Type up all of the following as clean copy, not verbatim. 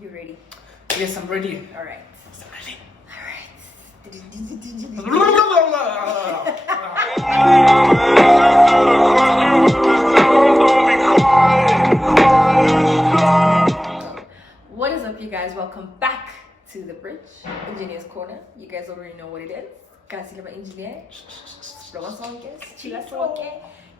You ready? Yes, I'm ready. All right. I'm ready. What is up, you guys? Welcome back to the Bridge Engineer's Corner. You guys already know what it is. eKasi lama engineer. Flora sonke, chila sonke,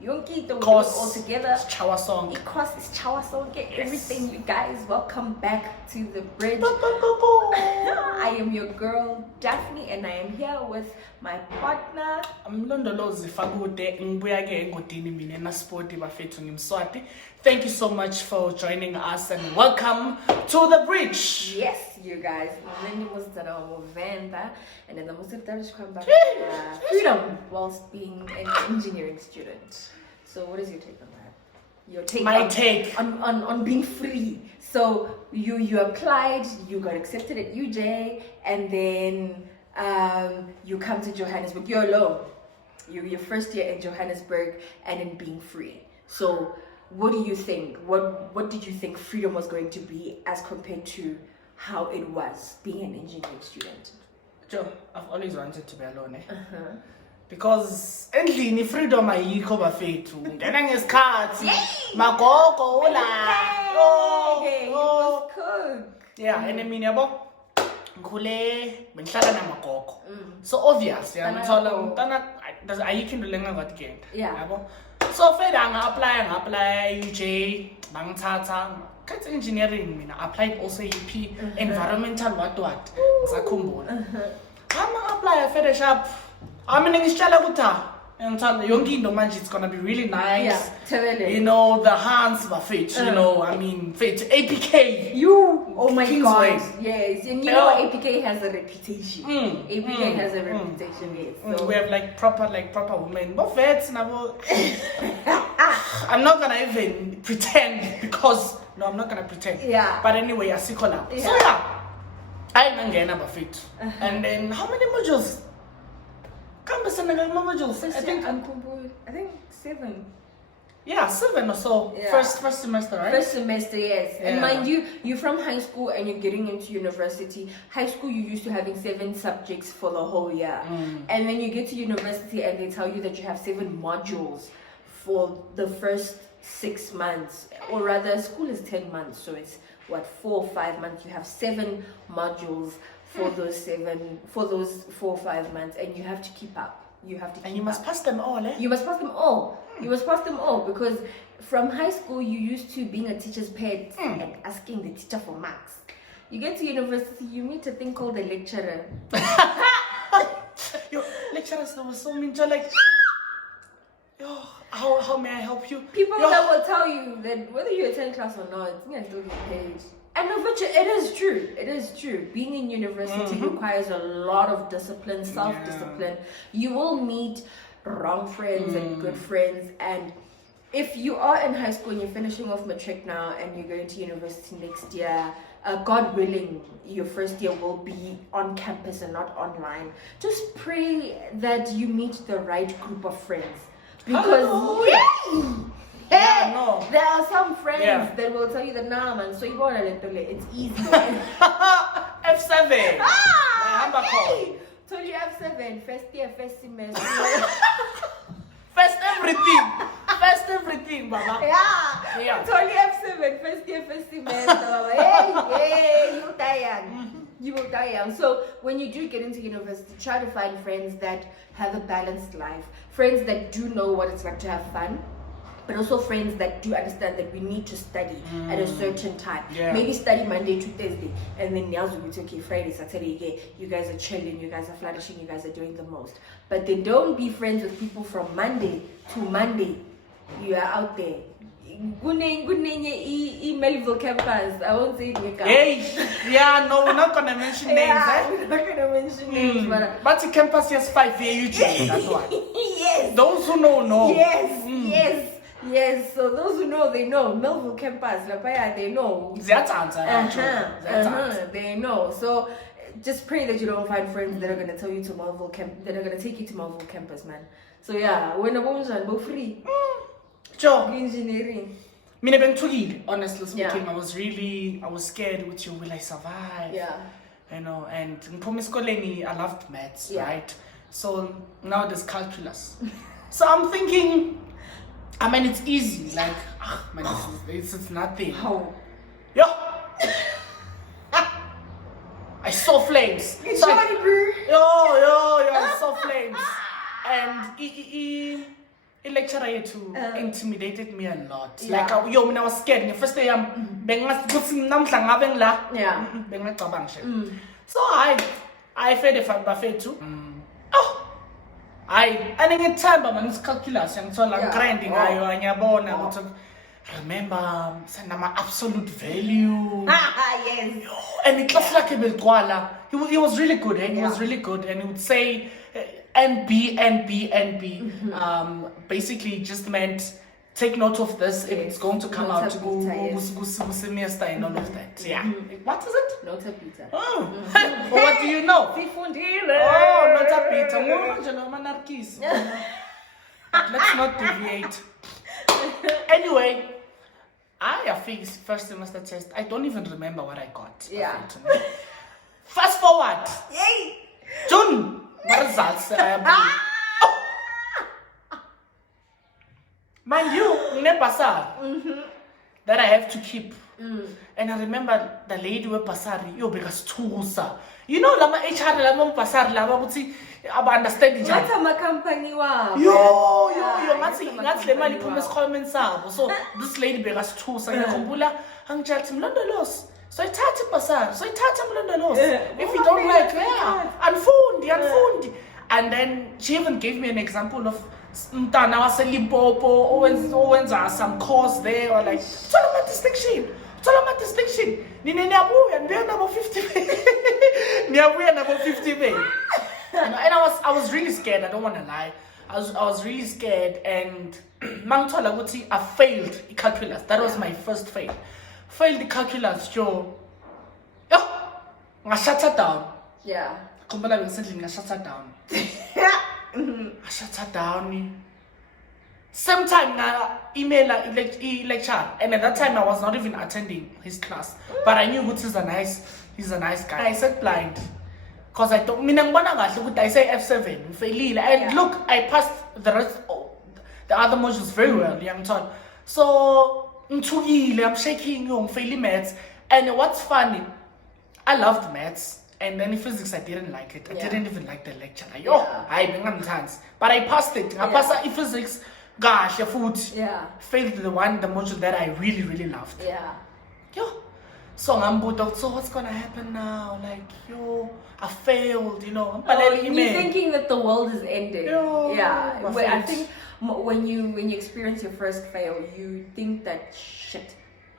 yonkito, we do it all together. It's Chawa song. eKasi is chawa sonke. Everything, you guys. Welcome back to the Bridge. I am your girl Daphne, and I am here with my partner. Mlondolozi Fagude Ngbuya Ngodini mina na sport bafethu ngimswati. Thank you so much for joining us and welcome to the Bridge. Yes, you guys. Then you must know Venda, and then the most come back freedom whilst being an engineering student. So, what is your take on that? Your take. My take on being free. So you applied, you got accepted at UJ, and then you come to Johannesburg. You're alone. You're your first year in Johannesburg, and in being free. So, what do you think? What did you think freedom was going to be as compared to how it was being an engineering student? Joe, I've always wanted to be alone. Because endlini freedom ayikho bafethu. Ngena ngesikhathi. Magogo ula. Okay, you must cook. Yeah, and I mean yabo. Ngikhule bengihlala namagogo. So obvious, yeah, ngithola umntana ayikho into lenga ngadikenda. Yabo. So feda nga-apply UJ bangithatha khetha engineering mina applied also UP environmental what ngisakhumbula apply feda sharp mina ngisitshela ukuthi ngithanda yonke into manje it's gonna be really nice. You know the hands bafethu, you know, I mean fit APK oh my god, yes, and you know APK has a reputation. APK has a reputation, yes. So we have like proper women, but vets nabo. I'm not gonna even pretend because I'm not gonna pretend. Yeah. But anyway, asikola. So yeah, I ngena bafethu. And then how many modules? Modules. I think 7. Yeah, 7 or so. Yeah. First semester, right? First semester, yes. Yeah. And mind you, you're from high school and you're getting into university. High school, you're used to having 7 subjects for the whole year. And then you get to university and they tell you that you have 7 modules for the first 6 months. Or rather, school is 10 months, so it's 4 or 5 months. You have 7 modules for those 4 or 5 months, and you have to keep up. And you must pass them all, eh? You must pass them all. You must pass them all, because from high school you used to being a teacher's pet and asking the teacher for marks. You get to university, you meet a thing called a lecturer. Yo, lecturers that was so mean. You're like, yo, how may I help you? People that will tell you that whether you attend class or not, you can still get paid. And of which it is true. It is true. Being in university requires a lot of discipline, self-discipline. You will meet wrong friends and good friends. And if you are in high school and you're finishing off matric now and you're going to university next year, God willing, your first year will be on campus and not online. Just pray that you meet the right group of friends. Because there are some friends that will tell you that nah man, so you want a little it's easy. F7. Okay. Told you F7, first year, first semester. First everything, Baba. Yeah. Told you F7, first year, first semester, Baba. Hey, you die young. You will die young. So when you do get into university, try to find friends that have a balanced life. Friends that do know what it's like to have fun. But also friends that do understand that we need to study at a certain time. Maybe study Monday to Thursday, and then okay, Friday, Saturday, you guys are chilling, you guys are flourishing, you guys are doing the most. But then don't be friends with people from Monday to Monday. You are out there. Good name, Melville campus. I won't say it. Hey, no, we're not gonna mention names. We're not gonna mention names, but the campus has 5 years. That's why. Yes. Those who know. Yes, so those who know, they know. Melville campus, Lapaya, they know. They know. So just pray that you don't find friends that are gonna tell you to Melville that are gonna take you to Melville campus, man. So yeah, when a woman's go free. Sure. Engineering. Mina bengithukile, honestly speaking. I was scared with you. Will I survive? Yeah. You know, and ngiphume esikoleni, I loved maths, right? So now there's calculus. So I'm thinking, I mean, it's easy. Like, man, it's nothing. How? Yo! I saw flames. It's So funny, bro. I saw flames. And the lecturer yethu intimidated me a lot. Like, when I was scared. The first day, so I fed a buffet too. And then time man is calculus and so like grinding remember my absolute value. Yes. And it was like he was really good, and he was really good, and he would say NB. Basically just meant take note of this if it's going to come out semester and all of that. Yeah. What is it? Nota beta. Oh. What do you know? Oh, nota beta. Let's not deviate. Anyway, I fixed first semester test. I don't even remember what I got. Yeah. Fast forward. Yay! June. What results? Mind you, that I have to keep. And I remember the lady with Pasari, you know, lama HR lama Pasari lama buti aba understand each other. What's my company wa? Yo, ngathi le mali iphuma esikhwameni sabo. So this lady bekasithusa ngiyakhumbula angitshelthi mlondolozi. So ithatha ibhasari, so ithatha mlondolozi. If you don't like, anfundi. And then she even gave me an example of mntana waseLimpopo owenza some course there, or like thola ama distinction. Niyabuya nabo 50 niyabuya nabo 50 bay. And I was really scared. I don't want to lie. I was really scared, and mangithola ukuthi I failed calculus. That was my first fail. Failed the calculus, yo. I shut her down. Yeah. Khumbula besendlini I shut her down. I shut her down. Same time I email lecture, and at that time I was not even attending his class, but I knew he's a nice guy. I said blind, cause I thought I say F7 failile, and look, I passed the other modules very well, young Tom. So I'm shaking, I'm failing maths, and what's funny, I loved maths. And then in physics, I didn't like it. I didn't even like the lecture. But I passed it. I passed in physics. Gosh, your food. Yeah. Failed the module that I really, really loved. Yeah. So so what's gonna happen now? Like, I failed, you know. You're thinking that the world is ending. Yeah. I think when you experience your first fail, you think that shit,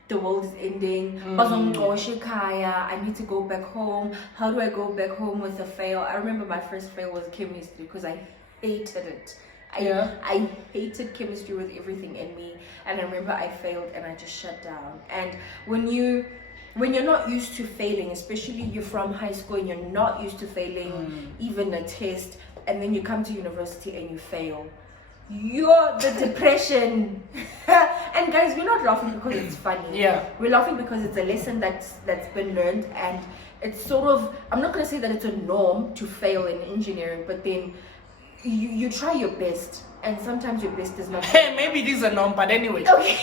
the world is ending. I need to go back home. How do I go back home with a fail? I remember my first fail was chemistry because I hated it. I hated chemistry with everything in me, and I remember I failed and I just shut down. And when you're not used to failing, especially you're from high school and you're not used to failing even a test, and then you come to university and you fail, the depression. And guys, we're not laughing because it's funny. We're laughing because it's a lesson that's been learned, and it's sort of, I'm not going to say that it's a norm to fail in engineering, but then you try your best, and sometimes your best is not hey, maybe it is a norm, but anyway. Okay.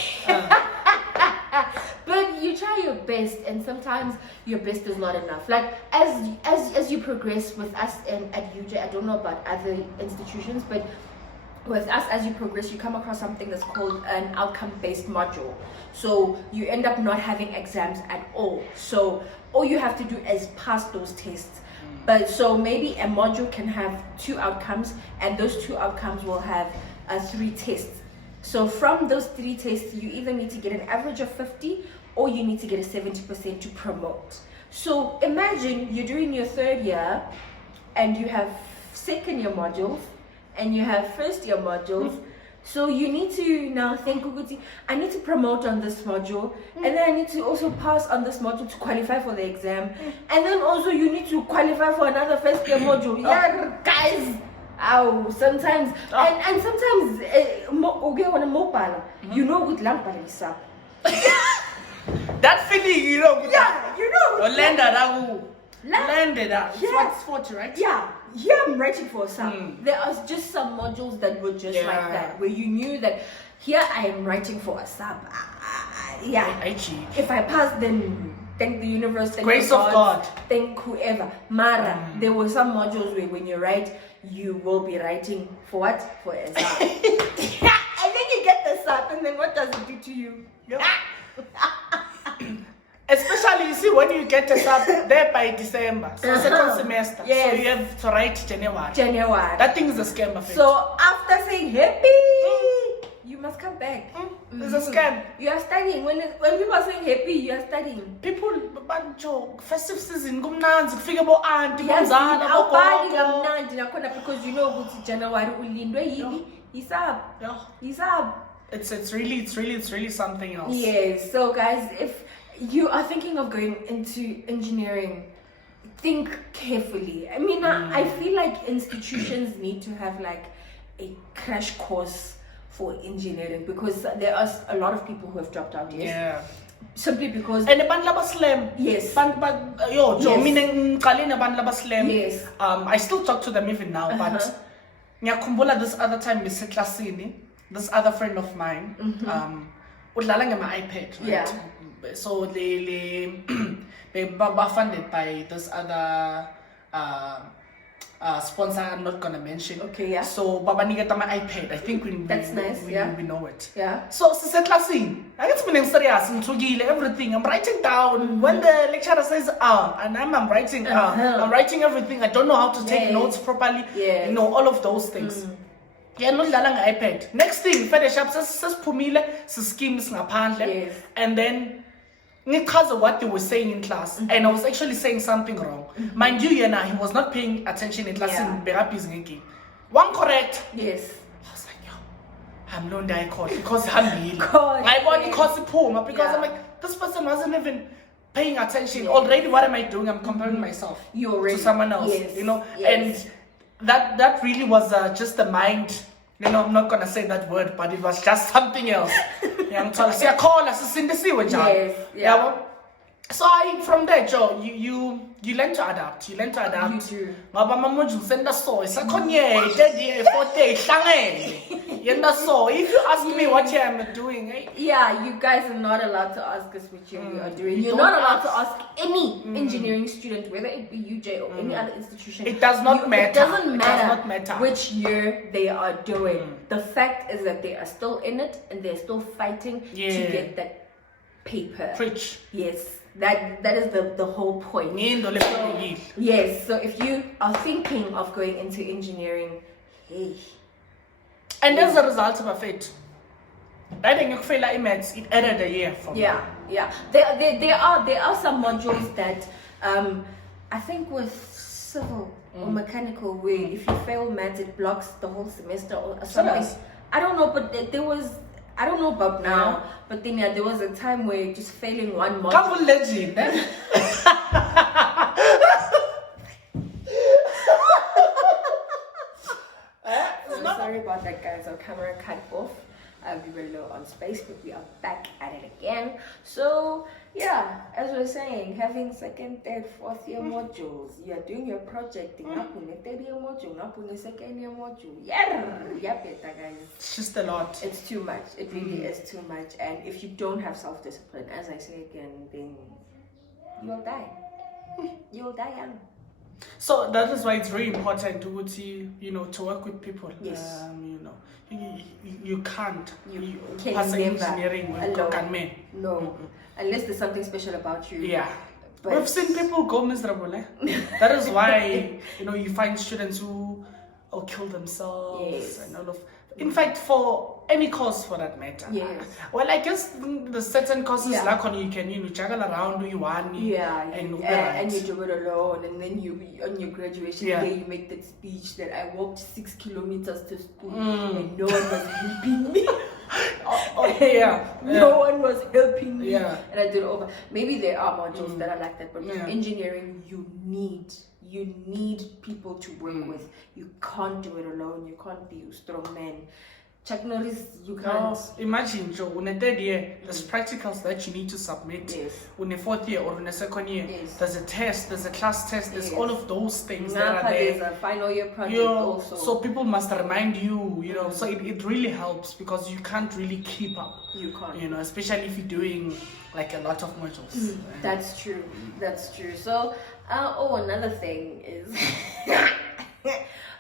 But you try your best, and sometimes your best is not enough. Like as you progress with us and at UJ, I don't know about other institutions, but with us, as you progress, you come across something that's called an outcome-based module. So you end up not having exams at all. So all you have to do is pass those tests. But so maybe a module can have 2 outcomes, and those 2 outcomes will have 3 tests. So from those 3 tests, you either need to get an average of 50 or you need to get a 70% to promote. So imagine you're doing your 3rd year and you have 2nd year modules and you have 1st year modules. So you need to now think, I need to promote on this module, and then I need to also pass on this module to qualify for the exam, and then also you need to qualify for another 1st year module. Yeah, guys. Sometimes and sometimes you know with lamp That feeling, you know. Yeah, you know. Landed up. Yeah. It's 40, right? Yeah. Here I'm writing for some. There are just some modules that were just like that, where you knew that here I am writing for a sub. If I pass, then thank the universe, thank Grace the of God. Thank whoever. Mara, there were some modules where when you write, you will be writing for what? For a sub. And then you get the sub, and then what does it do to you? Especially, you see, when you get a sub there by December, so second semester, Yes. so you have to write January. January. That thing is a scam, of it. So after saying happy, you must come back. It's a scam. You are studying. When people are saying happy, you are studying. People, banjo, festive season, kumnanzi, kufike bo auntie, Yes, bonzana, awubhali bogogo. kamnandi nakhona because you know ukuthi January ulindwe yini? Hisab. Yeah. Hisab. It's really something else. Yes. So guys, if you are thinking of going into engineering, think carefully. I mean, I feel like institutions need to have like a crash course for engineering because there are a lot of people who have dropped out. Yes. Yeah. Simply because. And abantu laba slam. Yes. Yo, Joe, Yes. meaning ngiqale nabantu laba slam. Yes. I still talk to them even now, but ngiyakhumbula this other time beseklasini, this other friend of mine, udlala ngema iPad, right? Yeah. So they were funded by this other sponsor I'm not gonna mention. Okay, yeah. So baba niketa my iPad. I think That's nice, we know it. Yeah. So siseklasini, I get meaning serious, ngithukile everything. I'm writing down when the lecturer says and I'm writing I'm writing everything. I don't know how to take notes properly. Yes. You know, all of those things. Yeah, no dlala nge-iPad. Next thing, finish up, sesiphumile, schemes ngaphandle. Yes. And then because of what they were saying in class, and I was actually saying something wrong. Mind you, he was not paying attention in class. Yeah. One correct. Yes. I was like, yo, I'm not die course because I'm God, my body yes. cause puma because I'm Yeah. like, this person wasn't even paying attention. Yeah. Already, what am I doing? I'm comparing myself You already to someone else. Yes. You know, Yes. and that really was just the mind. You know, I'm not gonna say that word, but it was just something else. Yes, yeah. So from there, Joe, you learn to adapt. You learn to adapt. You do. Ngaba mamuju senda so isakhonye 30 40 ihlangene. Yenda so if you ask me what I'm doing, Yeah, you guys are not allowed to ask us what you are doing. You're Don't not allowed ask. to ask any engineering student, whether it be UJ or any other institution. It does not matter. It doesn't It matter, does not matter. which year they are doing. The fact is that they are still in it and they're still fighting to Yeah. get that paper. Preach. Yes, that is the whole point. Yes, so if you are thinking of going into engineering, hey. And as a result of it, I think you fail maths, it added a year for me. Yeah. There are some modules that I think with civil or mechanical where if you fail maths it blocks the whole semester or something. Serious? I don't know, but there was, I don't know about now, but then there was a time where just failing one module. Come on, legend. Sorry about that, guys. Our camera cut off. We were low on space, but we are back at it again. So yeah, as we were saying, having second, third, fourth year modules, you are doing your project in third year module, second year module. Yeah, guys. It's just a lot. It's too much. It really is too much. And if you don't have self-discipline, as I say again, then you'll die. You'll die young. So that is why it's very important to work with people. Yes. You can't. You pass can never engineering with cock and men. No, unless there's something special about you. Yeah. But We've seen people go miserable. That is why you find students who kill themselves Yes. and all of. In fact, for any course for that matter. Yes. Well, I guess the certain courses Yeah. like you can juggle around who you want. and you do it alone, and then you on your graduation Yeah. day you make that speech that I walked 6 kilometers to school and no one was helping me. No one was helping me. Yeah. And I did it over. Maybe there are modules that are like that, but Yeah. engineering you need people to work with. You can't do it alone. You can't be a strong man. Chuck Norris, you can't. Imagine, Joe, in a third year, there's practicals that you need to submit. Yes. In a fourth year or in a second year, Yes. there's a test, there's a class test, there's all of those things that are There's there. a final year project also. So people must remind you, so it really helps because you can't really keep up. You can't. Especially if you're doing like a lot of modules. That's true. That's true. So, another thing is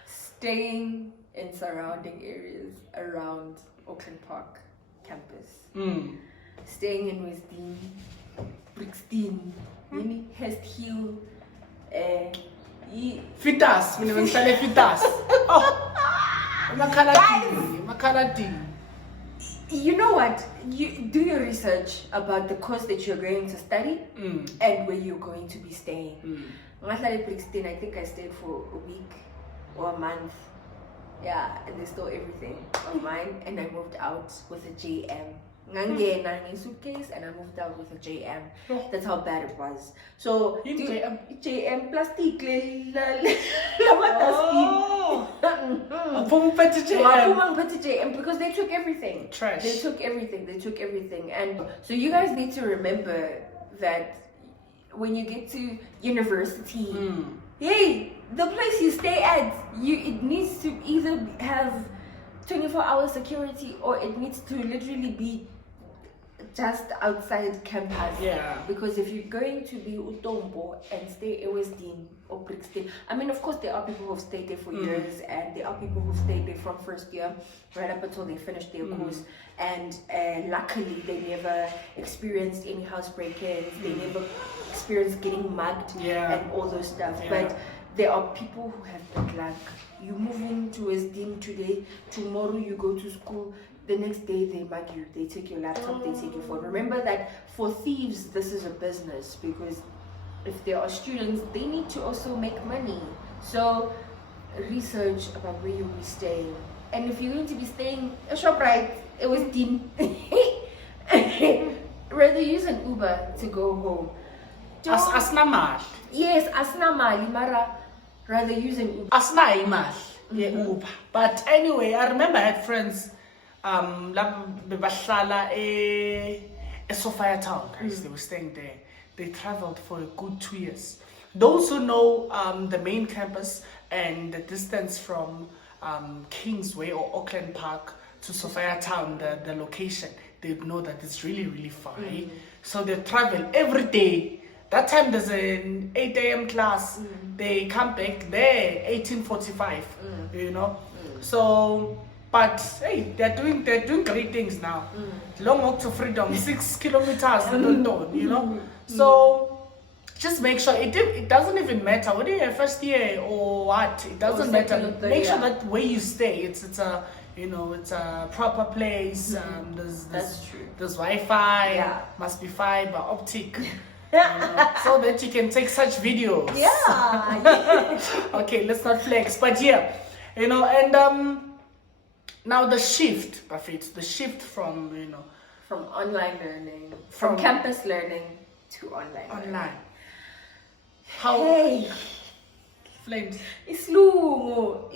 staying in surrounding areas around Auckland Park campus. Staying in Westdean, Brixton, Hest Hill, Fitas, Fitas. Oh, Makalati. You know what? You do your research about the course that you're going to study and where you're going to be staying. When I started Brixton, I think I stayed for a week or a month. Yeah, and they stole everything of mine, and I moved out with a JM. A suitcase, and I moved out with a JM. That's how bad it was. So JM plastic. Because they took everything. Trash. They took everything. And so you guys need to remember that when you get to university, hey, the place you stay at, it needs to either have 24-hour security or it needs to literally be just outside campus. Yeah. Because if you're going to be Utombo and stay at Westdean or Brixton, I mean, of course, there are people who've stayed there for years, and there are people who've stayed there from first year right up until they finished their course. And luckily, they never experienced any house break-ins. They never experienced getting mugged and all those stuff. Yeah. But there are people who have bad luck. You move into Westdean today, tomorrow you go to school. The next day they mug you, they take your laptop, they take your phone. Remember that for thieves, this is a business, because if there are students, they need to also make money. So research about where you'll be staying. And if you're going to be staying a ShopRite, it was dim. Rather use an Uber to go home. Asna mal. Yes, asna mali, mara rather use an Uber. Asna imal. Uber. But anyway, I remember I had friends bebahlala Sophia Town, guys. They were staying there. They traveled for a good 2 years. Those who know the main campus and the distance from Kingsway or Auckland Park to Sophia Town, the location, they know that it's really, really far. So they travel every day. That time there's an 8 a.m. class. They come back there 18:45. So. But hey, they're doing great things now. Long walk to freedom, 6 kilometers, So just make sure it doesn't even matter whether you're first year or what. It doesn't matter. Make sure that where you stay, it's a proper place. That's true. There's Wi-Fi. Must be fiber optic. So that you can take such videos. Okay, let's not flex, but now the shift, Buffett, the shift from from online learning, from campus learning to online. How? Hey, flames. Islungu,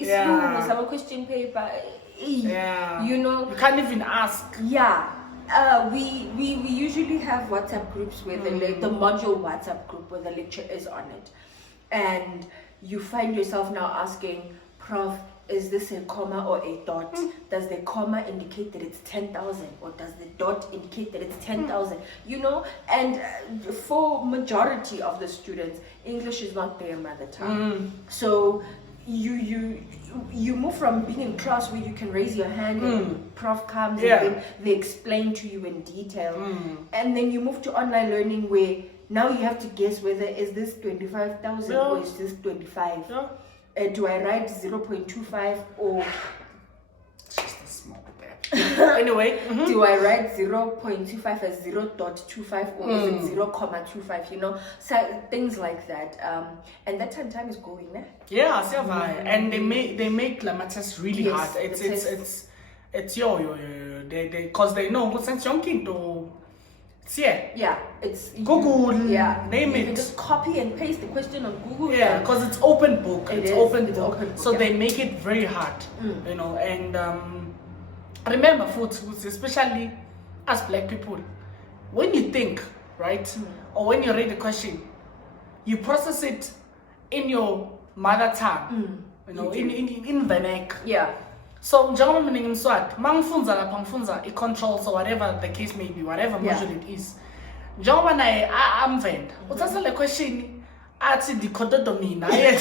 some question paper. Yeah. You can't even ask. Yeah. We usually have WhatsApp groups where the module WhatsApp group where the lecture is on it, and you find yourself now asking, Prof, is this a comma or a dot? Does the comma indicate that it's 10,000, or does the dot indicate that it's 10,000? And for majority of the students, English is not their mother tongue. So you move from being in class where you can raise your hand and prof comes and then they explain to you in detail, and then you move to online learning where now you have to guess whether is this 25,000 or is this 25. Do I write 0.25 or it's just a small bit. Anyway, do I write 0.25 as 0.25 or is it 0.25? So things like that. And that time is going now. Yeah, and they make lama test really hard. It's they because they know what's into. Yeah, it's Google. Name it. You can just copy and paste the question on Google. Yeah, because it's open book. It's open book. So they make it very hard, and remember food, especially as black people, when you think, right, or when you read the question, you process it in your mother tongue, you know, in vernac. Yeah. So njengoba mina ngimswati mangifunza lapha ngifunza i-controls or whatever the case may be, whatever module it is, njengoba naye amvenda uthatha le question athi dichotomy naye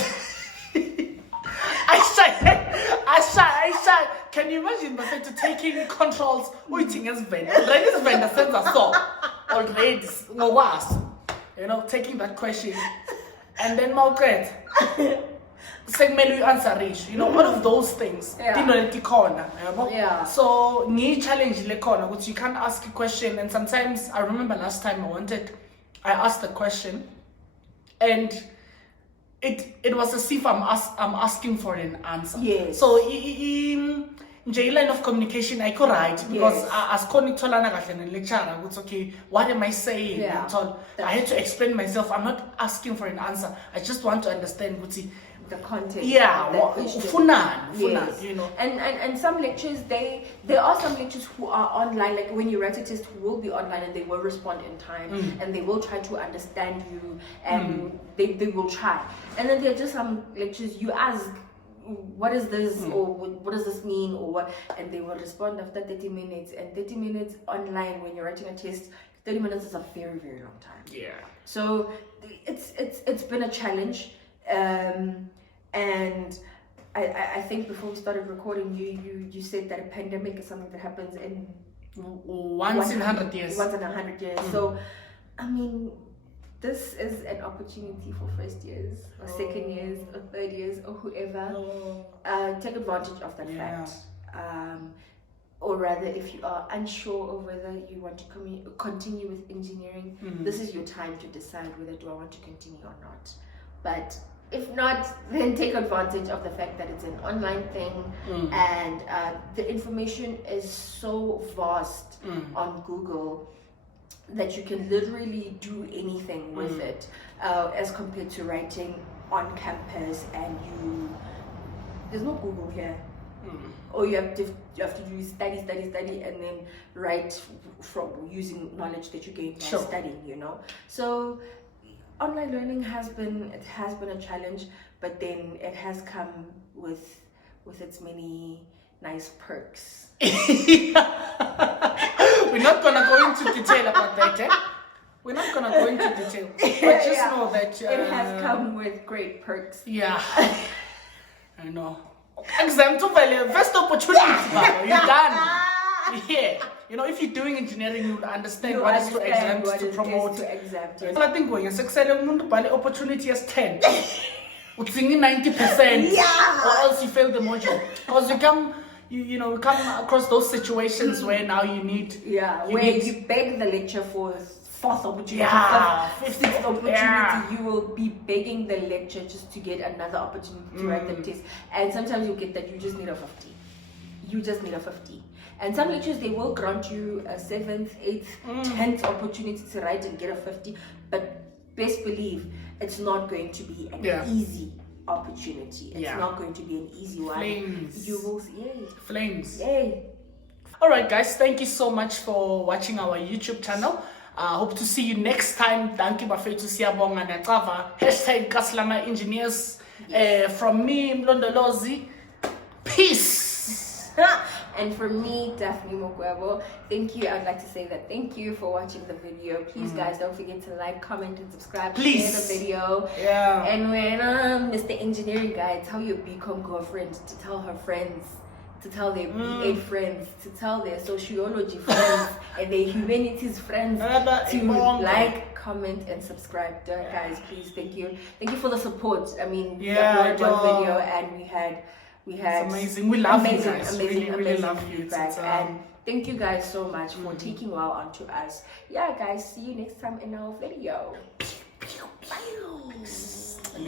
I can you imagine Bafethu taking controls uyithing esivenda already isivenda senza so already ngokwaso, you know, taking that question and then mawuqeda sekumele uyi-answer it, you know, all of those things into letikhona yabo. So ngiyi-challenge lekhona ukuthi you can't ask a question, and sometimes I remember last time I asked a question and it was as if I'm asking for an answer. Yes. So nje line of communication I could write because as konitholana kahle ne-lecturer ukuthi okay, what am I saying? I had to explain myself. I'm not asking for an answer. I just want to understand ukuthi the content. Ufunani, you know. And some lectures, there are some lectures who are online, like when you write a test who will be online and they will respond in time and they will try to understand you and they will try. And then there are just some lectures you ask, what is this or what does this mean or what, and they will respond after 30 minutes. And 30 minutes online when you're writing a test, 30 minutes is a very, very long time. Yeah. So it's been a challenge. And I think before we started recording, you said that a pandemic is something that happens in once in 100 years. Once in 100 years. So, I mean, this is an opportunity for first years, or second years, or third years, or whoever. Take advantage of that fact. Or rather, if you are unsure of whether you want to continue with engineering, this is your time to decide whether do I want to continue or not. But if not, then take advantage of the fact that it's an online thing and the information is so vast on Google that you can literally do anything with it as compared to writing on campus and there's no Google here. Or you have to do study and then write from using knowledge that you gained by studying, you know. So online learning has been a challenge, but then it has come with its many nice perks. We're not gonna go into detail about that. We're not gonna go into detail, but just know that it has come with great perks. Yeah, I know. Exam to value first opportunity, Baba. You're done. Yeah. You know, if you're doing engineering, you'll understand what is to exam to promote. I think when you're successful, the opportunity is 10. It's 90%. Or else you fail the module. Because you come across those situations where now you need. You beg the lecture for fourth opportunity, fifth opportunity, you will be begging the lecture just to get another opportunity to write the test. And sometimes you get that you just need a 50. You just need a 50. And some lectures, they will grant you a 7th, 8th, 10th opportunity to write and get a 50. But best believe, it's not going to be an easy opportunity. It's not going to be an easy one. Flames. You will see. Flames. Yay. Alright guys, thank you so much for watching our YouTube channel. Hope to see you next time. Thank you, Bafethu Siyabonga Natava. #eKasi lama engineers. From me, Mlondolozi. Peace. And for me, Daphne Mokwebo, thank you. I'd like to say that thank you for watching the video. Please, guys, don't forget to like, comment, and subscribe. Please. Share the video. Yeah. And when Mr. Engineering Guy, tell your BCom girlfriend to tell her friends, to tell their B8 friends, to tell their sociology friends, and their humanities friends to like, comment, and subscribe. Guys, please, thank you. Thank you for the support. I mean, we uploaded one video and we had it's amazing. We love you guys. Amazing love you. feedback. And thank you guys so much for taking well onto us. Yeah, guys, see you next time in our video.